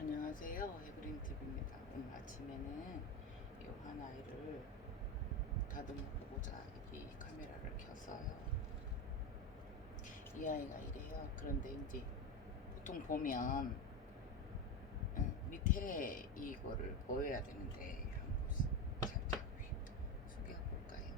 안녕하세요. 에브린 TV입니다. 오늘 아침에는 이 한 아이를 다듬어 보고자 이 카메라를 켰어요. 이 아이가 이래요. 그런데 이제 보통 보면 밑에 이거를 보여야 되는데 한번 살짝 숙여 볼까요?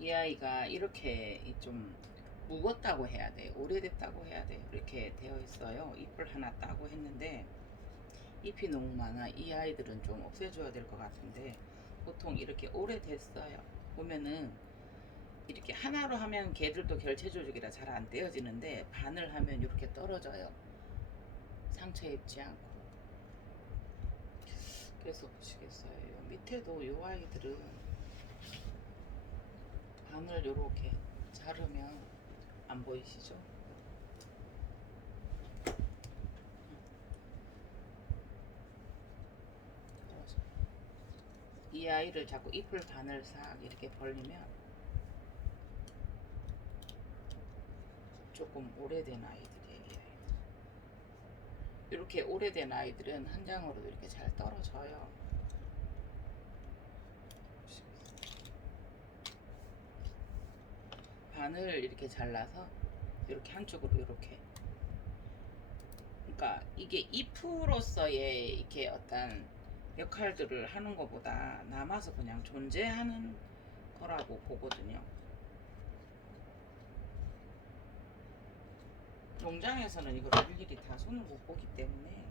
이 아이가 이렇게 좀 묵었다고 해야 돼요. 오래됐다고 해야 돼요. 이렇게 되어 있어요. 잎을 하나 따고 했는데 잎이 너무 많아. 이 아이들은 좀 없애줘야 될 것 같은데 보통 이렇게 오래됐어요. 보면은 이렇게 하나로 하면 개들도 결체 조직이라 잘 안 떼어지는데 반을 하면 이렇게 떨어져요. 상처 입지 않고. 그래서 보시겠어요. 요 밑에도 요 아이들은 반을 이렇게 자르면 안 보이시죠? 이 아이를 자꾸 잎을 반을 싹 이렇게 벌리면 조금 오래된 아이들이에요. 이렇게 오래된 아이들은 한 장으로도 이렇게 잘 떨어져요. 반을 이렇게 잘라서 이렇게 한쪽으로 이렇게, 그러니까 이게 잎으로서의 이렇게 어떤 역할들을 하는 것보다 남아서 그냥 존재하는 거라고 보거든요. 농장에서는 이걸 일일이 다 손을 못 보기 때문에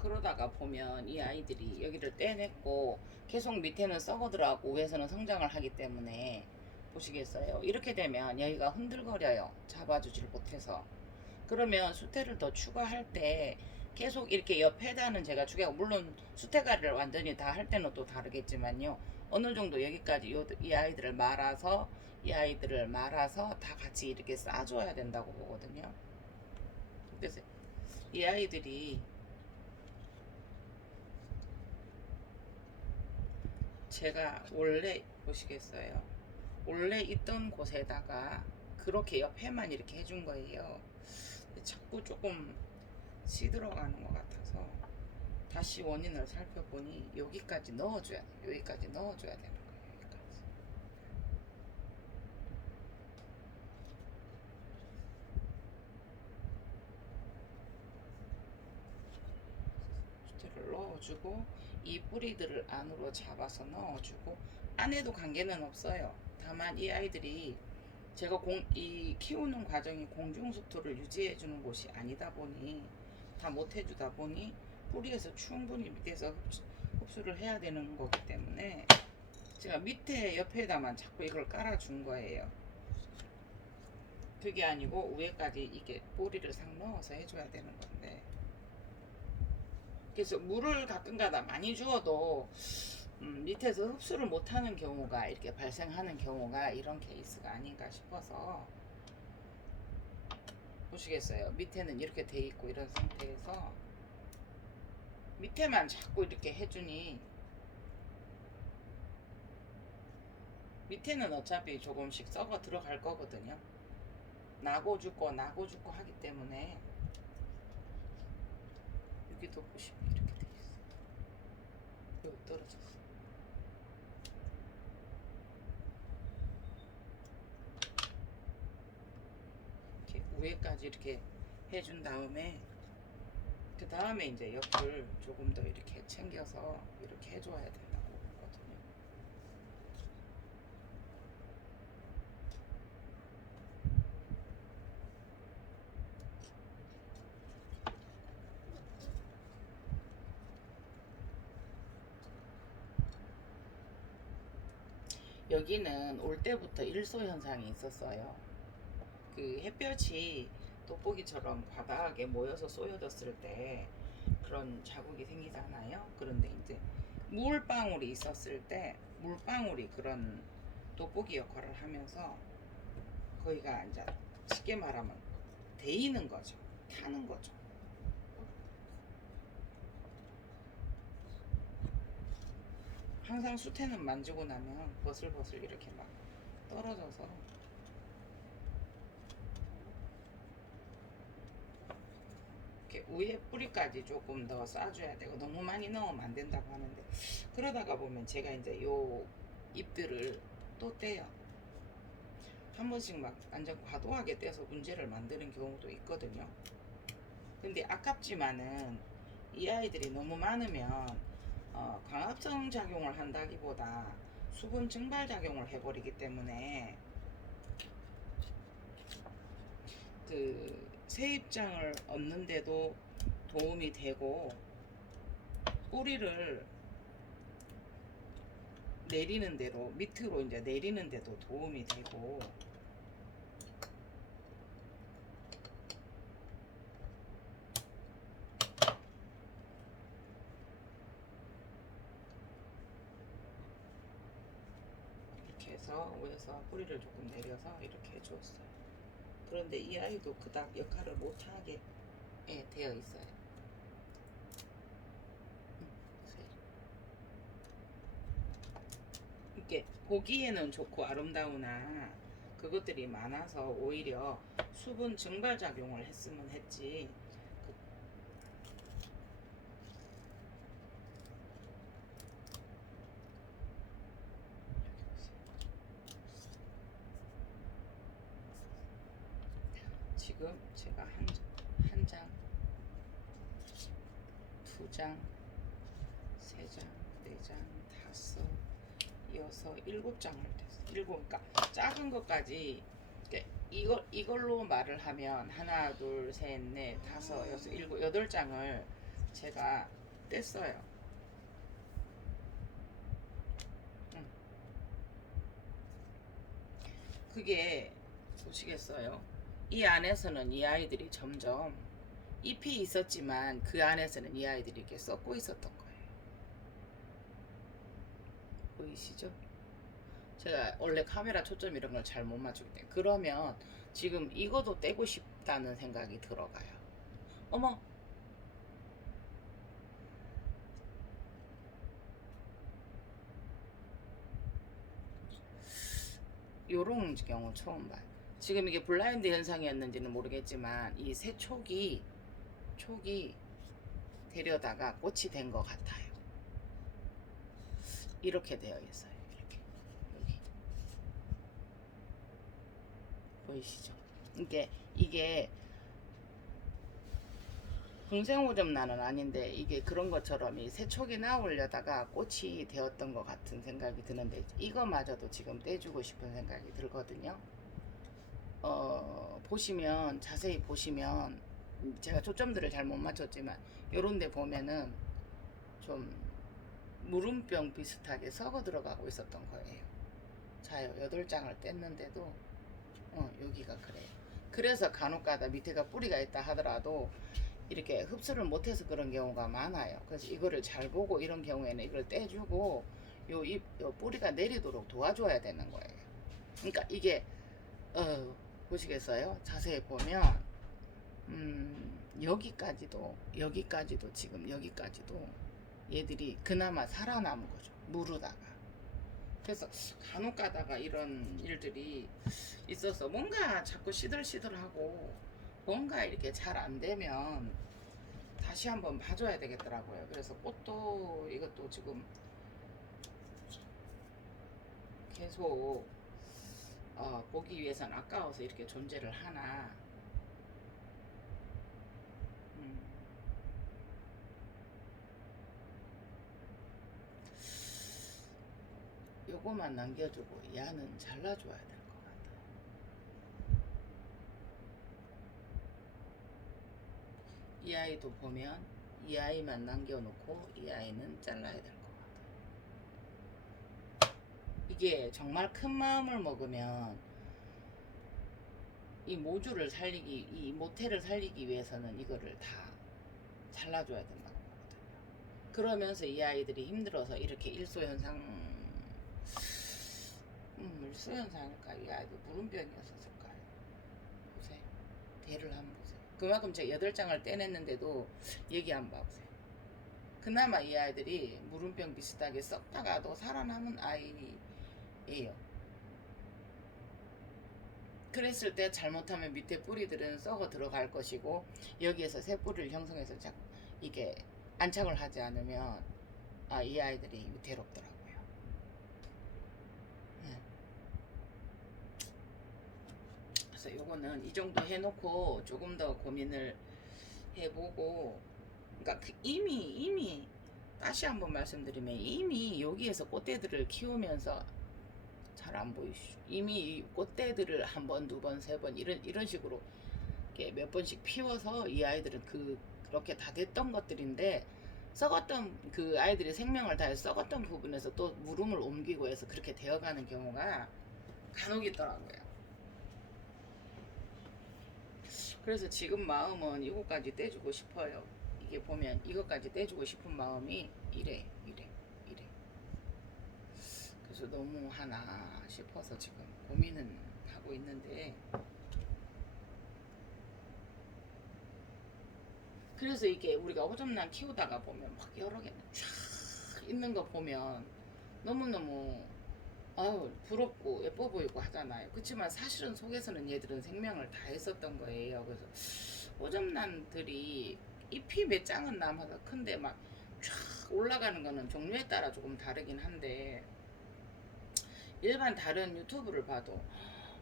그러다가 보면 이 아이들이 여기를 떼냈고 계속 밑에는 썩어들어가고 위에서는 성장을 하기 때문에 보시겠어요? 이렇게 되면 여기가 흔들거려요. 잡아주질 못해서. 그러면 수태를 더 추가할 때 계속 이렇게 옆에다는 제가 추가하고, 물론 수태가리를 완전히 다 할 때는 또 다르겠지만요. 어느 정도 여기까지 이 아이들을 말아서 다 같이 이렇게 싸줘야 된다고 보거든요. 그래서 이 아이들이 제가 원래 보시겠어요? 원래 있던 곳에다가 그렇게 옆에만 이렇게 해준 거예요. 자꾸 조금 시들어가는 것 같아서 다시 원인을 살펴보니 여기까지 넣어줘야 돼. 여기까지 넣어줘야 되는 거예요. 여기까지. 수트를 넣어주고 이 뿌리들을 안으로 잡아서 넣어주고, 안에도 관계는 없어요. 다만 이 아이들이 제가 이 키우는 과정이 공중수토를 유지해주는 곳이 아니다 보니, 다 못해주다 보니 뿌리에서 충분히 밑에서 흡수를 해야 되는 거기 때문에 제가 밑에 옆에다만 자꾸 이걸 깔아준 거예요. 그게 아니고 위에까지 이게 뿌리를 싹 넣어서 해줘야 되는 건데, 그래서 물을 가끔가다 많이 주어도 밑에서 흡수를 못하는 경우가 이렇게 발생하는 경우가 이런 케이스가 아닌가 싶어서, 보시겠어요? 밑에는 이렇게 돼 있고 이런 상태에서 밑에만 자꾸 이렇게 해주니, 밑에는 어차피 조금씩 썩어 들어갈 거거든요. 나고 죽고 하기 때문에. 여기도 보시면 이렇게 돼 있어. 여기 떨어졌어. 이렇게 위에까지 이렇게 해준 다음에 그 다음에 이제 옆을 조금 더 이렇게 챙겨서 이렇게 해줘야 된다고 보거든요. 여기는 올 때부터 일소 현상이 있었어요. 그 햇볕이 돋보기처럼 바닥에 모여서 쏘여졌을 때 그런 자국이 생기잖아요. 그런데 이제 물방울이 있었을 때 물방울이 그런 돋보기 역할을 하면서 거기가 이제 쉽게 말하면 데이는 거죠. 타는 거죠. 항상 수태는 만지고 나면 버슬버슬 이렇게 막 떨어져서 이렇게 위에 뿌리까지 조금 더 싸줘야 되고 너무 많이 넣으면 안 된다고 하는데 그러다가 보면 제가 이제 요 잎들을 또 떼요. 한 번씩 막 완전 과도하게 떼서 문제를 만드는 경우도 있거든요. 근데 아깝지만은 이 아이들이 너무 많으면 광합성 작용을 한다기보다 수분 증발 작용을 해버리기 때문에 그 세입장을 얻는데도 도움이 되고 뿌리를 내리는 대로 밑으로 이제 내리는 데도 도움이 되고 이렇게 해서 위에서 뿌리를 조금 내려서 이렇게 해주었어요. 그런데 이 아이도 그닥 역할을 못하게 되어 있어요. 이렇게 보기에는 좋고 아름다우나 그것들이 많아서 오히려 수분 증발 작용을 했으면 했지. 지금 제가 한 장, 두 장, 세 장, 네 장, 다섯, 여섯, 일곱 장을 됐어. 일곱, 그러니까 작은 것까지 이걸로 말을 하면 하나, 둘, 셋, 넷, 다섯, 여섯, 일곱, 여덟 장을 제가 뗐어요. 그게 보시겠어요? 이 안에서는 이 아이들이 점점 잎이 있었지만 그 안에서는 이 아이들이 이렇게 썩고 있었던 거예요. 보이시죠? 제가 원래 카메라 초점 이런 걸 잘 못 맞추기 때문에 그러면 지금 이것도 떼고 싶다는 생각이 들어가요. 어머, 요런 경우 처음 봐요. 지금 이게 블라인드 현상이었는지는 모르겠지만 이 새 촉이 데려다가 꽃이 된 것 같아요. 이렇게 되어 있어요. 이렇게 여기 보이시죠? 이게 흥생오점란은 아닌데 이게 그런 것처럼 이 새촉이 나오려다가 꽃이 되었던 것 같은 생각이 드는데 이거마저도 지금 떼주고 싶은 생각이 들거든요. 보시면 자세히 보시면 제가 초점들을 잘 못 맞췄지만 요런데 보면은 좀 무름병 비슷하게 썩어 들어가고 있었던 거예요. 자요 8장을 뗐는데도 여기가 그래요. 그래서 간혹가다 밑에가 뿌리가 있다 하더라도 이렇게 흡수를 못해서 그런 경우가 많아요. 그래서 이거를 잘 보고 이런 경우에는 이걸 떼주고 요 뿌리가 내리도록 도와줘야 되는 거예요. 그러니까 이게 보시겠어요? 자세히 보면 여기까지도 지금 여기까지도 얘들이 그나마 살아남은 거죠. 무르다가. 그래서 간혹 가다가 이런 일들이 있어서 뭔가 자꾸 시들시들하고 뭔가 이렇게 잘 안 되면 다시 한번 봐줘야 되겠더라고요. 그래서 꽃도 이것도 지금 계속 보기 위해서는 아까워서 이렇게 존재를 하나 요거만 남겨주고 야는 잘라줘야 될 것 같아요. 이 아이도 보면 이 아이만 남겨놓고 이 아이는 잘라야 될 것 같아요. 이게 정말 큰 마음을 먹으면 이 모주를 살리기, 이 모태를 살리기 위해서는 이거를 다 잘라줘야 된다고 보거든요. 그러면서 이 아이들이 힘들어서 이렇게 일소현상, 일소현상일까? 이 아이들 물음병이었을까요? 보세요. 대를 한번 보세요. 그만큼 제가 8장을 떼냈는데도 얘기 한번 봐보세요. 그나마 이 아이들이 물음병 비슷하게 썩다가도 살아남은 아이예요. 그랬을 때 잘못하면 밑에 뿌리들은 썩어 들어갈 것이고, 여기에서 새 뿌리를 형성해서 이게 안착을 하지 않으면 이 아이들이 위태롭더라고요. 네. 그래서 요거는 이 정도 해놓고 조금 더 고민을 해보고, 그러니까 이미 다시 한번 말씀드리면 이미 여기에서 꽃대들을 키우면서 잘 안 보이시죠? 이미 꽃대들을 한 번, 두 번, 세 번 이런 식으로 이렇게 몇 번씩 피워서 이 아이들은 그렇게 다 됐던 것들인데, 썩었던 그 아이들이 생명을 다해서 썩었던 부분에서 또 물음을 옮기고 해서 그렇게 되어가는 경우가 간혹 있더라고요. 그래서 지금 마음은 이거까지 떼주고 싶어요. 이게 보면 이것까지 떼주고 싶은 마음이 이래. 그래서 너무 하나 싶어서 지금 고민은 하고 있는데, 그래서 이게 우리가 오줌난 키우다가 보면 막 여러 개 쫙 있는 거 보면 너무너무 부럽고 예뻐 보이고 하잖아요. 그렇지만 사실은 속에서는 얘들은 생명을 다 했었던 거예요. 그래서 오줌난들이 잎이 몇 장은 남아서 큰데 막 쫙 올라가는 거는 종류에 따라 조금 다르긴 한데, 일반 다른 유튜브를 봐도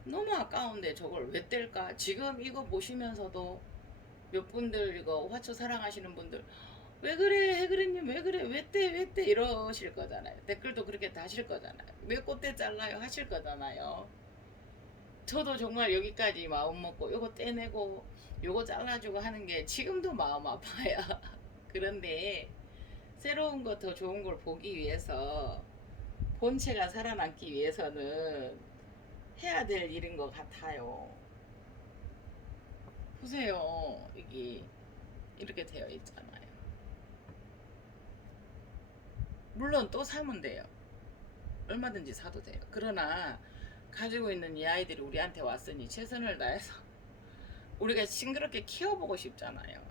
너무 아까운데 저걸 왜 뗄까? 지금 이거 보시면서도 몇 분들 이거 화초 사랑하시는 분들 왜 그래 해그리님 왜 그래 왜 떼 이러실 거잖아요. 댓글도 그렇게 다실 거잖아요. 왜 꽃대 잘라요 하실 거잖아요. 저도 정말 여기까지 마음 먹고 요거 떼내고 요거 잘라주고 하는 게 지금도 마음 아파요. 그런데 새로운 거 더 좋은 걸 보기 위해서, 본체가 살아남기 위해서는 해야 될 일인 것 같아요. 보세요. 이게 이렇게 되어 있잖아요. 물론 또 사면 돼요. 얼마든지 사도 돼요. 그러나 가지고 있는 이 아이들이 우리한테 왔으니 최선을 다해서 우리가 싱그럽게 키워보고 싶잖아요.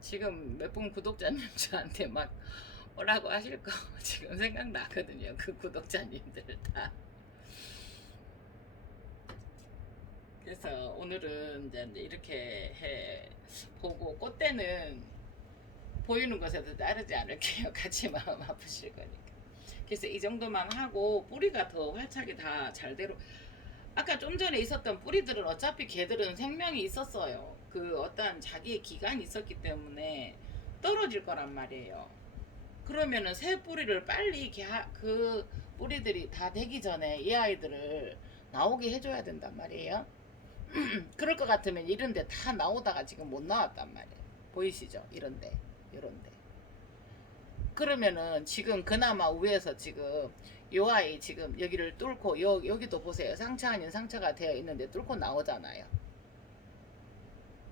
지금 몇 분 구독자님 저한테 막 뭐라고 하실 거 지금 생각나거든요. 그 구독자님들 다. 그래서 오늘은 이제 이렇게 보고, 꽃대는 보이는 것에서 자르지 않을게요. 같이 마음 아프실 거니까. 그래서 이 정도만 하고, 뿌리가 더 활착이 다 잘대로, 아까 좀 전에 있었던 뿌리들은 어차피 걔들은 생명이 있었어요. 그 어떤 자기의 기간이 있었기 때문에 떨어질 거란 말이에요. 그러면은 새 뿌리를 빨리 그 뿌리들이 다 되기 전에 이 아이들을 나오게 해줘야 된단 말이에요. 그럴 것 같으면 이런데 다 나오다가 지금 못 나왔단 말이에요. 보이시죠? 이런데 요런데. 그러면은 지금 그나마 위에서 지금 요 아이 지금 여기를 뚫고 여기도 보세요. 상처 아닌 상처가 되어 있는데 뚫고 나오잖아요.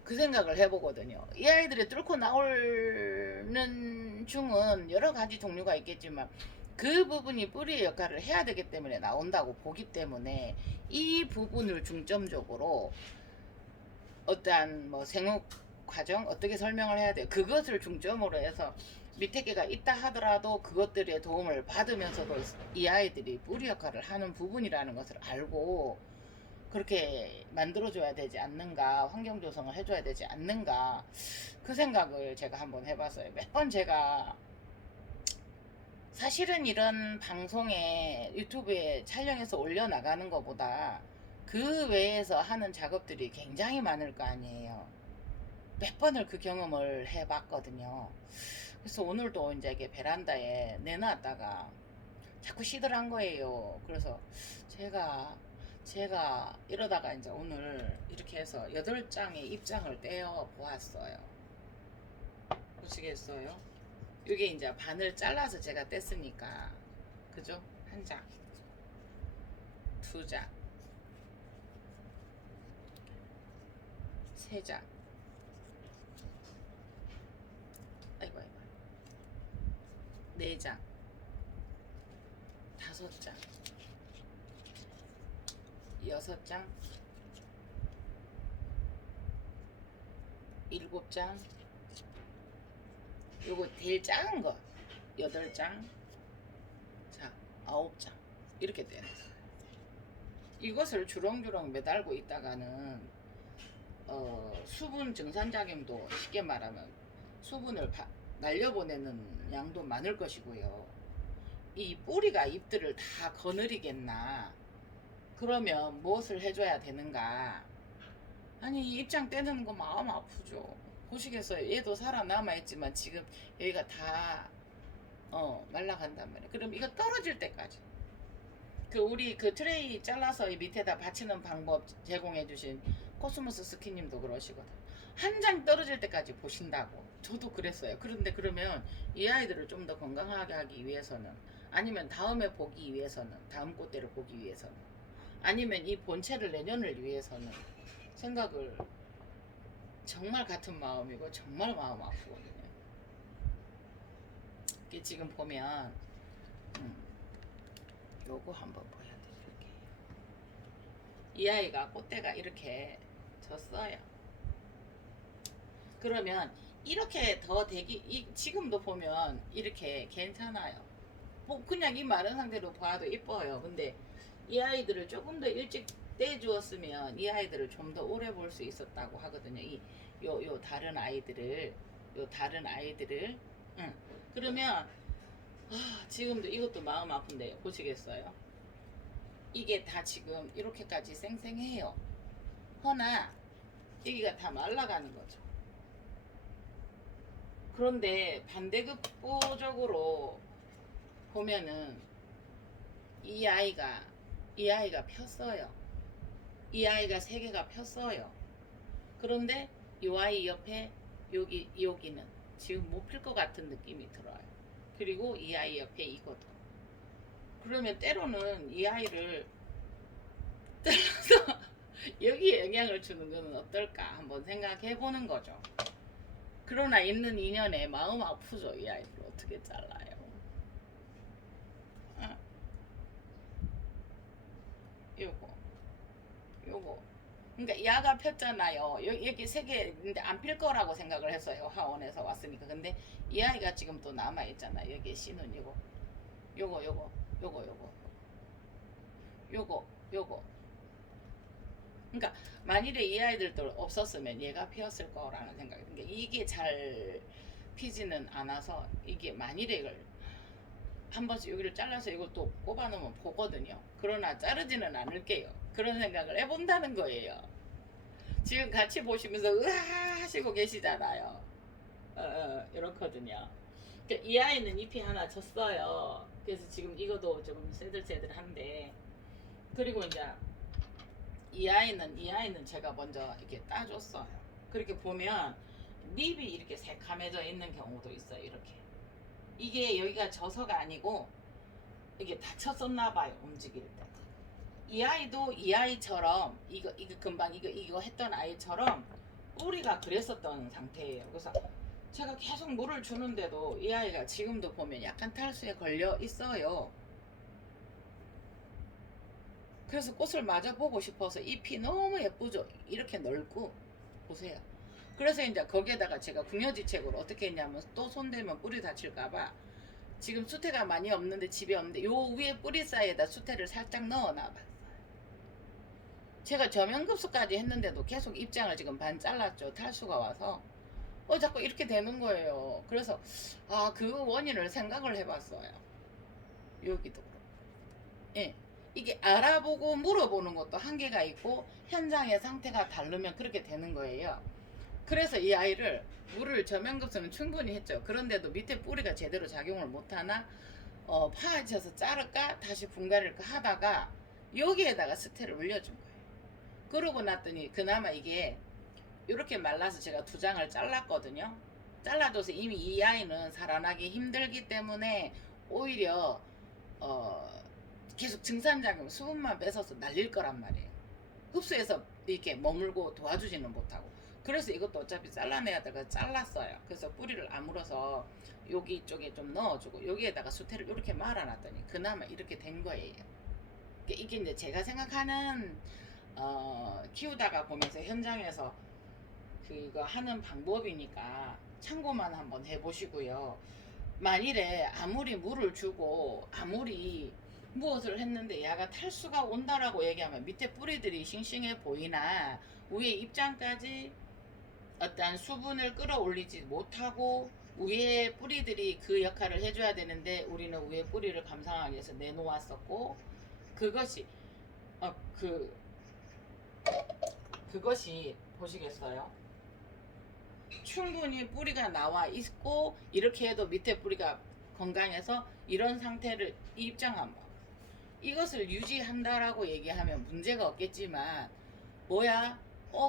그 생각을 해보거든요. 이 아이들이 뚫고 나오는 중은 여러 가지 종류가 있겠지만 그 부분이 뿌리의 역할을 해야 되기 때문에 나온다고 보기 때문에, 이 부분을 중점적으로 어떠한 뭐 생육 과정 어떻게 설명을 해야 돼요. 그것을 중점으로 해서 밑에 개가 있다 하더라도 그것들의 도움을 받으면서도 이 아이들이 뿌리 역할을 하는 부분이라는 것을 알고 그렇게 만들어줘야 되지 않는가, 환경 조성을 해줘야 되지 않는가, 그 생각을 제가 한번 해봤어요. 몇 번 제가 사실은 이런 방송에 유튜브에 촬영해서 올려나가는 것보다 그 외에서 하는 작업들이 굉장히 많을 거 아니에요. 몇 번을 그 경험을 해봤거든요. 그래서 오늘도 이제 이게 베란다에 내놨다가 자꾸 시들한 거예요. 그래서 제가 이러다가 이제 오늘 이렇게 해서 8장의 입장을 떼어 보았어요. 보시겠어요? 이게 이제 반을 잘라서 제가 뗐으니까 그죠? 한 장, 두 장, 세 장, 아이고 아이고, 네 장, 다섯 장, 여섯 장, 일곱 장, 요거 제일 작은 거 여덟 장, 자 아홉 장 이렇게 되는 거예요. 이것을 주렁주렁 매달고 있다가는 수분 증산작용도 쉽게 말하면 수분을 날려보내는 양도 많을 것이고요. 이 뿌리가 잎들을 다 거느리겠나? 그러면 무엇을 해줘야 되는가? 아니 입장 떼는 거 마음 아프죠. 보시겠어요? 얘도 살아남아 있지만 지금 여기가 다 말라간단 말이에요. 그럼 이거 떨어질 때까지 우리 트레이 잘라서 이 밑에다 받치는 방법 제공해 주신 코스모스 스키님도 그러시거든. 한 장 떨어질 때까지 보신다고. 저도 그랬어요. 그런데 그러면 이 아이들을 좀 더 건강하게 하기 위해서는, 아니면 다음에 보기 위해서는, 다음 꽃대를 보기 위해서는, 아니면 이 본체를 내년을 위해서는 생각을, 정말 같은 마음이고 정말 마음 아프거든요. 이게 지금 보면 요거 한번 보여드릴게요. 이 아이가 꽃대가 이렇게 졌어요. 그러면 이렇게 더 지금도 보면 이렇게 괜찮아요. 뭐 그냥 이 마른 상태로 봐도 이뻐요. 근데 이 아이들을 조금 더 일찍 떼주었으면 이 아이들을 좀 더 오래 볼 수 있었다고 하거든요. 요 다른 아이들을, 그러면 지금도 이것도 마음 아픈데 보시겠어요? 이게 다 지금 이렇게까지 쌩쌩해요. 허나 여기가 다 말라가는 거죠. 그런데 반대급부적으로 보면은 이 아이가 폈어요. 이 아이가 세 개가 폈어요. 그런데 이 아이 옆에 여기는 지금 못 필 것 같은 느낌이 들어요. 그리고 이 아이 옆에 이거도. 그러면 때로는 이 아이를 잘라서 여기에 영향을 주는 것은 어떨까 한번 생각해 보는 거죠. 그러나 있는 인연에 마음 아프죠. 이 아이들 어떻게 잘라요? 요거. 그러니까 야가 폈잖아요. 여기 세 개인데 안 필 거라고 생각을 했어요. 하원에서 왔으니까. 근데 이 아이가 지금 또 남아 있잖아. 여기에 씨는 요거. 그러니까 만일에 이 아이들도 없었으면 얘가 피었을 거라는 생각이. 그러니까 이게 잘 피지는 않아서 이게 만일에 이걸 한 번씩 여기를 잘라서 이걸 또 꼽아 놓으면 보거든요. 그러나 자르지는 않을게요. 그런 생각을 해본다는 거예요. 지금 같이 보시면서 으아 하시고 계시잖아요. 이렇거든요. 그러니까 이 아이는 잎이 하나 졌어요. 그래서 지금 이것도 좀 새들새들한데, 그리고 이제 이 아이는 제가 먼저 이렇게 따줬어요. 그렇게 보면 잎이 이렇게 새카매져 있는 경우도 있어요. 이렇게. 이게 여기가 져서가 아니고 이게 다쳤었나 봐요. 움직일 때. 이 아이도 이 아이처럼 이거 금방 이거 했던 아이처럼 뿌리가 그랬었던 상태예요. 그래서 제가 계속 물을 주는데도 이 아이가 지금도 보면 약간 탈수에 걸려 있어요. 그래서 꽃을 마저 보고 싶어서 잎이 너무 예쁘죠. 이렇게 넓고 보세요. 그래서 이제 거기에다가 제가 궁여지책으로 어떻게 했냐면, 또 손대면 뿌리 다칠까봐 지금 수태가 많이 없는데, 집에 없는데 요 위에 뿌리 사이에다 수태를 살짝 넣어놔봤어요. 제가 저면급수까지 했는데도 계속 입장을 지금 반 잘랐죠. 탈수가 와서 자꾸 이렇게 되는 거예요. 그래서 그 원인을 생각을 해봤어요. 여기도 그렇고. 예. 이게 알아보고 물어보는 것도 한계가 있고 현장의 상태가 다르면 그렇게 되는 거예요. 그래서 이 아이를 물을 저면급수는 충분히 했죠. 그런데도 밑에 뿌리가 제대로 작용을 못하나 파헤쳐서 자를까 다시 분갈일까 하다가 여기에다가 스테를 올려준 거예요. 그러고 났더니 그나마 이게 이렇게 말라서 제가 두 장을 잘랐거든요. 잘라줘서 이미 이 아이는 살아나기 힘들기 때문에 오히려 계속 증산작용 수분만 뺏어서 날릴 거란 말이에요. 흡수해서 이렇게 머물고 도와주지는 못하고. 그래서 이것도 어차피 잘라내야 돼서 잘랐어요. 그래서 뿌리를 아물어서 여기 쪽에 좀 넣어주고 여기에다가 수태를 이렇게 말아놨더니 그나마 이렇게 된 거예요. 이게 이제 제가 생각하는 키우다가 보면서 현장에서 그거 하는 방법이니까 참고만 한번 해보시고요. 만일에 아무리 물을 주고 아무리 무엇을 했는데 얘가 탈수가 온다라고 얘기하면 밑에 뿌리들이 싱싱해 보이나 위에 입장까지 어떤 수분을 끌어올리지 못하고 위에 뿌리들이 그 역할을 해줘야 되는데 우리는 위에 뿌리를 감상하기 위해서 내놓았었고 그것이 어, 그 그것이 보시겠어요? 충분히 뿌리가 나와 있고 이렇게 해도 밑에 뿌리가 건강해서 이런 상태를 입장한 거. 이것을 유지한다라고 얘기하면 문제가 없겠지만 뭐야?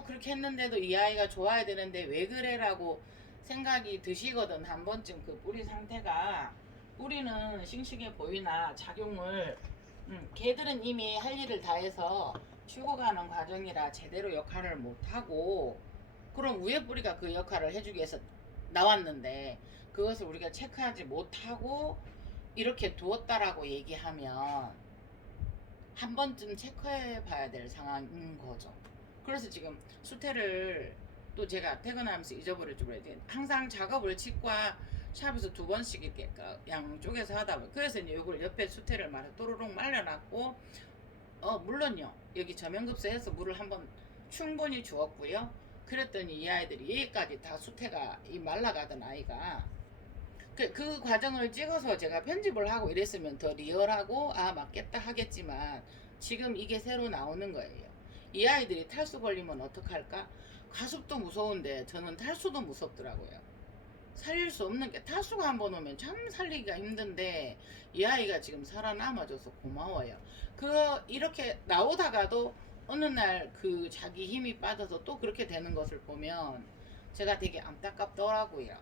그렇게 했는데도 이 아이가 좋아야 되는데 왜 그래라고 생각이 드시거든. 한 번쯤 그 뿌리 상태가 뿌리는 싱싱해 보이나 작용을 걔들은 이미 할 일을 다 해서 죽어가는 과정이라 제대로 역할을 못하고 그럼 위에 뿌리가 그 역할을 해주기 위해서 나왔는데 그것을 우리가 체크하지 못하고 이렇게 두었다라고 얘기하면 한 번쯤 체크해 봐야 될 상황인 거죠. 그래서 지금 수태를 또 제가 퇴근하면서 잊어버릴 줄 알았지. 항상 작업을 치과 샵에서 2번씩 이렇게 양쪽에서 하다 보니 그래서 이제 이걸 옆에 수태를 말해 또르륵 말려놨고 물론요 여기 저면급수해서 물을 한번 충분히 주었고요. 그랬더니 이 아이들이 여기까지 다 수태가 말라가던 아이가 그 과정을 찍어서 제가 편집을 하고 이랬으면 더 리얼하고 맞겠다 하겠지만 지금 이게 새로 나오는 거예요. 이 아이들이 탈수 걸리면 어떡할까? 가습도 무서운데 저는 탈수도 무섭더라고요. 살릴 수 없는 게 탈수가 한 번 오면 참 살리기가 힘든데 이 아이가 지금 살아남아줘서 고마워요. 이렇게 나오다가도 어느 날 그 자기 힘이 빠져서 또 그렇게 되는 것을 보면 제가 되게 안타깝더라고요.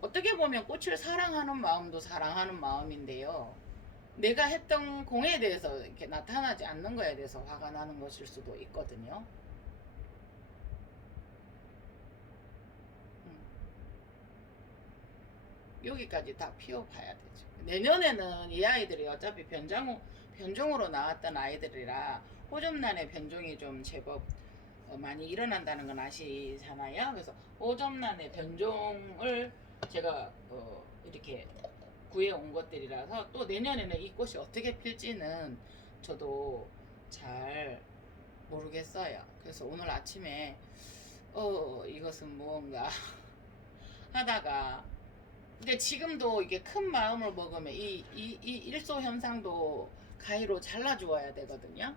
어떻게 보면 꽃을 사랑하는 마음도 사랑하는 마음인데요. 내가 했던 공에 대해서 이렇게 나타나지 않는 거에 대해서 화가 나는 것일 수도 있거든요. 여기까지 다 피워봐야 되죠. 내년에는 이 아이들이 어차피 변종으로 나왔던 아이들이라 호접란의 변종이 좀 제법 많이 일어난다는 건 아시잖아요. 그래서 호접란의 변종을 제가 이렇게 구해온 것들이라서 또 내년에는 이 꽃이 어떻게 필지는 저도 잘 모르겠어요. 그래서 오늘 아침에 이것은 무언가 하다가 근데 지금도 이게 큰 마음을 먹으면 이 일소 현상도 가위로 잘라 주어야 되거든요.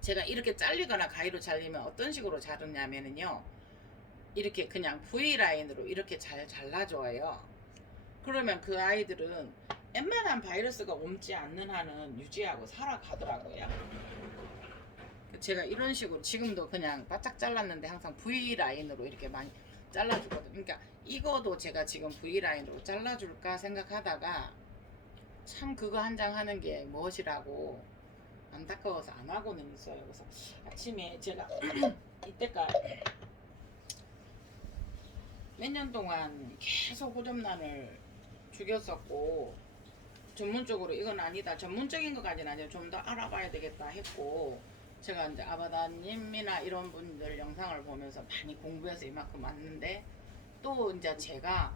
제가 이렇게 잘리거나 가위로 잘리면 어떤 식으로 자르냐면요. 이렇게 그냥 V라인으로 이렇게 잘 잘라줘요. 그러면 그 아이들은 웬만한 바이러스가 옮지 않는 한은 유지하고 살아가더라고요. 제가 이런 식으로 지금도 그냥 바짝 잘랐는데 항상 V라인으로 이렇게 많이 잘라주거든요. 그러니까 이거도 제가 지금 V라인으로 잘라줄까 생각하다가 참 그거 한 장 하는 게 무엇이라고 안타까워서 안 하고는 있어요. 그래서 아침에 제가 이때까지 몇 년 동안 계속 호접란을 죽였었고 전문적으로 이건 아니다 전문적인 것까지는 아니고 좀 더 알아봐야 되겠다 했고 제가 이제 아바다님이나 이런 분들 영상을 보면서 많이 공부해서 이만큼 왔는데 또 이제 제가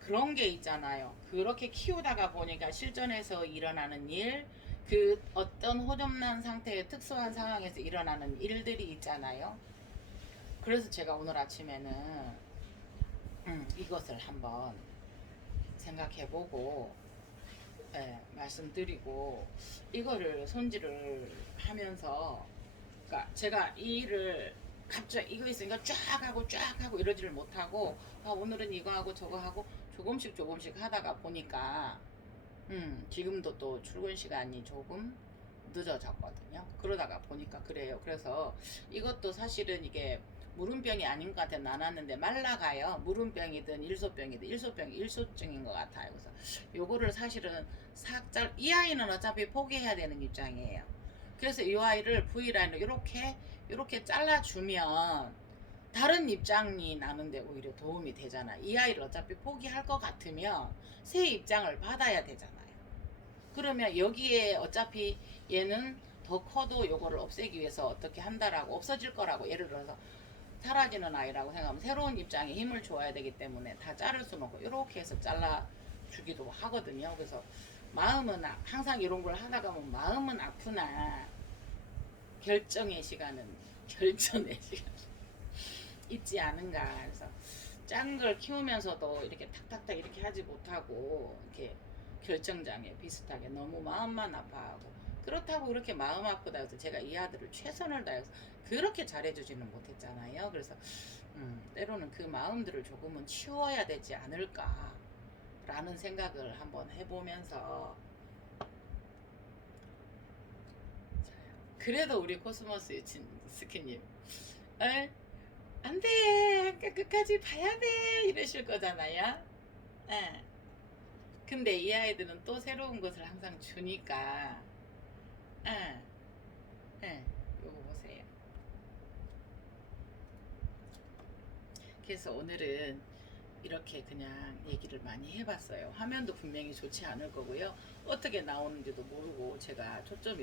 그런 게 있잖아요. 그렇게 키우다가 보니까 실전에서 일어나는 일, 그 어떤 호접란 상태의 특수한 상황에서 일어나는 일들이 있잖아요. 그래서 제가 오늘 아침에는 이것을 한번 생각해보고 말씀드리고 이거를 손질을 하면서 그러니까 제가 이 일을 갑자기 이거 있으니까 쫙 하고 이러지를 못하고 오늘은 이거 하고 저거 하고 조금씩 하다가 보니까 지금도 또 출근 시간이 조금 늦어졌거든요. 그러다가 보니까 그래요. 그래서 이것도 사실은 이게 물음병이 아닌 것 같아. 나눴는데 말라가요. 물음병이든 일소병이든 일소병이 일소증인 것 같아요. 그래서 요거를 사실은 살짝 이 아이는 어차피 포기해야 되는 입장이에요. 그래서 이 아이를 V라인으로 이렇게 잘라주면 다른 입장이 나는데 오히려 도움이 되잖아. 이 아이를 어차피 포기할 것 같으면 새 입장을 받아야 되잖아요. 그러면 여기에 어차피 얘는 더 커도 요거를 없애기 위해서 어떻게 한다라고 없어질 거라고 예를 들어서 사라지는 아이라고 생각하면 새로운 입장에 힘을 줘야 되기 때문에 다 자를 수는 없고 이렇게 해서 잘라주기도 하거든요. 그래서 마음은 항상 이런 걸 하다 가면 마음은 아프나 결정의 시간은 결정의 시간 있지 않은가. 그래서 작은 걸 키우면서도 이렇게 탁탁탁 이렇게 하지 못하고 이렇게 결정장애 비슷하게 너무 마음만 아파하고 그렇다고 그렇게 마음 아프다 해서 제가 이 아들을 최선을 다해서 그렇게 잘해주지는 못했잖아요. 그래서 때로는 그 마음들을 조금은 치워야 되지 않을까 라는 생각을 한번 해보면서 그래도 우리 코스모스 유친 스키님 안돼 끝까지 봐야 돼 이러실 거잖아요. 예. 근데 이 아이들은 또 새로운 것을 항상 주니까 예. 예. 요거 보세요. 그래서 오늘은 이렇게 그냥 얘기를 많이 해봤어요. 화면도 분명히 좋지 않을 거고요. 어떻게 나오는지도 모르고 제가 초점이